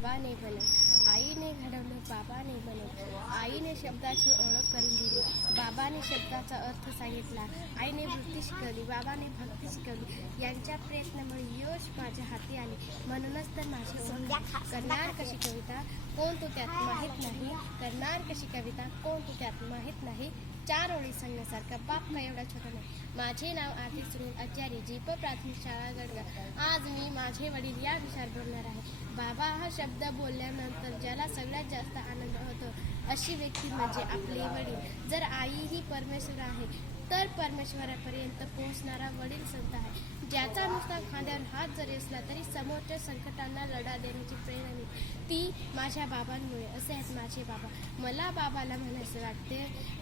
बाबाने बनवलं, आईने घडवलं बाबाने बनवलं, आईने शब्दाची ओळख करून दिली, बाबाने शब्दाचा अर्थ सांगितला, आईने वृत्ती शिकवली, बाबाने भक्ती शिकवली. यांच्या प्रयत्नामुळे यश माझ्या हाती आले. म्हणूनच तर माझी ओळख. करणार कशी कविता कोण तो त्यात माहीत नाही, करणार कशी कविता कोण तो त्यात माहीत नाही. 4 ओळी सांगण्यासारखा बाप का एवढा छोटा नाही. माझे नाव आरती सुनील आचार्य, जीप प्राथमिक शाळा गडगा. आज मी माझे वडील या विषयावर बोलणार आहे. बाबा हा शब्द बोलल्यानंतर ज्याला सगळ्यात जास्त आनंद होतो अशी व्यक्ती म्हणजे आपले वडील. जर आई ही परमेश्वर आहे तर परमेश्वरापर्यंत पोहोचणारा वडील संत आहे, ज्याचा नुसता खांद्यावर हात जरी असला तरी समोरच्या संकटांना लढा देण्याची प्रेरणा मिळते. ती माझ्या बाबांमुळे. असे आहेत माझे बाबा. मला बाबाला म्हणायचं वाटते,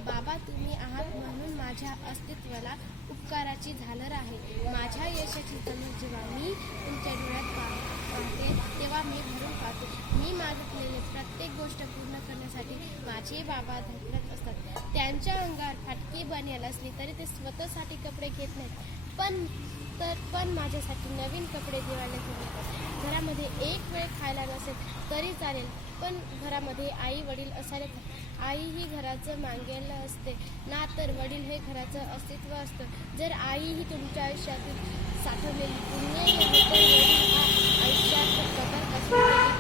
बाबा तुम्ही आहात म्हणून माझ्या अस्तित्वाला उपकाराची झालर आहे. माझ्या यशाची चमक जेव्हा मी तुमच्या डोळ्यात पाहते तेव्हा मी भरून पाहते. मी मागितलेली प्रत्येक गोष्ट पूर्ण करण्यासाठी माझे बाबा धडपडत असतात. त्यांच्या अंगावर फाटकी बनियाल असली तरी ते स्वतःसाठी कपडे घेत नाहीत, पण माझ्यासाठी नवीन कपडे दिवाळीला घेऊन येतात. घरामध्ये एक वेळ खायला नसेल तरी चालेल, पण घरामध्ये आई वडील असायला. आई ही घराचं मांगेल असते ना, तर वडील हे घराचं अस्तित्व असतं. जर आई ही तुमच्या आयुष्यातील साठवलेली पुण्य आहे तर वडील हा आयुष्यात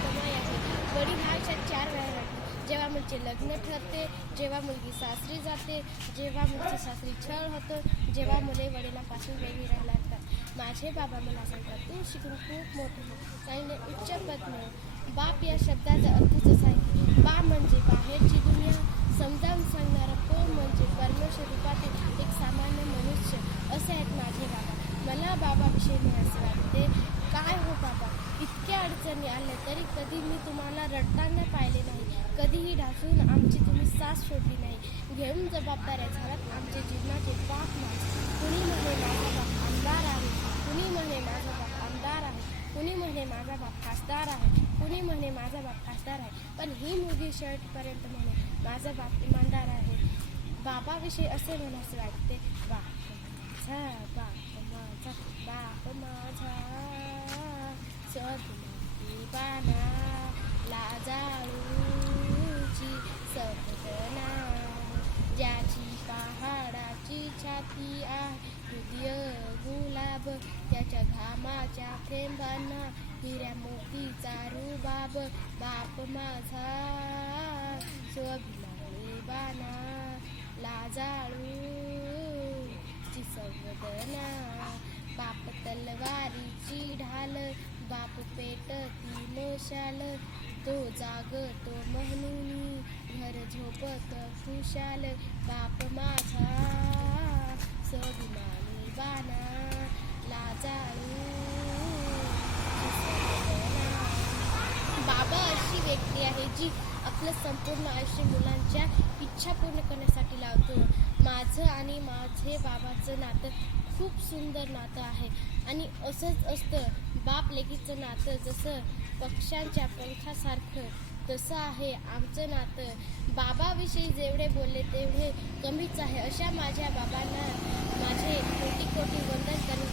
कमाई आहे. वडील हा आयुष्यात 4 वेळा लागतो. जेव्हा मुलीचे लग्न ठरते, जेव्हा मुलगी सासरी जाते, जेव्हा मुलीचे सासरी छळ होतं, जेव्हा मुले वडिलांपासून वेगळी राहायला लागतात. माझे बाबा मला सांगतात, तू शिकून खूप मोठं हो, चांगले उच्च पद मिळव. बाप या शब्दाचा अर्थच असा आहे. बाप म्हणजे बाहेरची दुनिया समजावून सांगणारा कोण म्हणजे परमेश्वर रूपातील एक सामान्य मनुष्य. असे आहेत माझे बाबा. मला बाबाविषयी म्हणायचं वाटते, काय हो बाबा, इतक्या अडचणी आल्या तरी कधी मी तुम्हाला रडताना पाहिले नाही. कधीही ढासून आमची तुम्ही साथ सोडली नाही. घेऊन जबाबदाऱ्या झालात आमच्या जीवनाचे बाप नाही. कुणी म्हणे माझा बाप आमदार आहे, कुणी म्हणे माझा बाप आमदार आहे, कुणी म्हणे माझा बाप खासदार आहे, कुणी म्हणे माझा बाप खासदार आहे, पण ही मुलगी शर्टपर्यंत म्हणे माझा बाप इमानदार आहे. बाबाविषयी असे म्हणायचे वाटते, बाप माझा स्वाभिमानी लाजाळूची सपना, ज्याची पहाडाची छाती आहे हृदय गुलाब, त्याच्या घामाच्या थेंबांना हिऱ्या मोतीचा रुबाब. बाप माझा स्वाभिमानी बाणा, लाजाळूची संवेदना. बाप तलवारीची ढाल, बाप पेटती मशाल, तो जागतो म्हणून घर झोपत खुशाल. बाप माझा स्वाभिमानी बाणा, लाजाळूची संवेदना. बाबा अशी व्यक्ती आहे जी आपलं संपूर्ण आयुष्य मुलांच्या इच्छा पूर्ण करण्यासाठी लावतो. माझं आणि माझे बाबाचं नातं खूप सुंदर नातं आहे आणि असंच असतं. बाप लेकीचं नातं जसं पक्ष्यांच्या पंखासारखं तसं आहे आमचं नातं. बाबाविषयी जेवढे बोलले तेवढे कमीच आहे. अशा माझ्या बाबांना माझे कोटी कोटी वंदन करून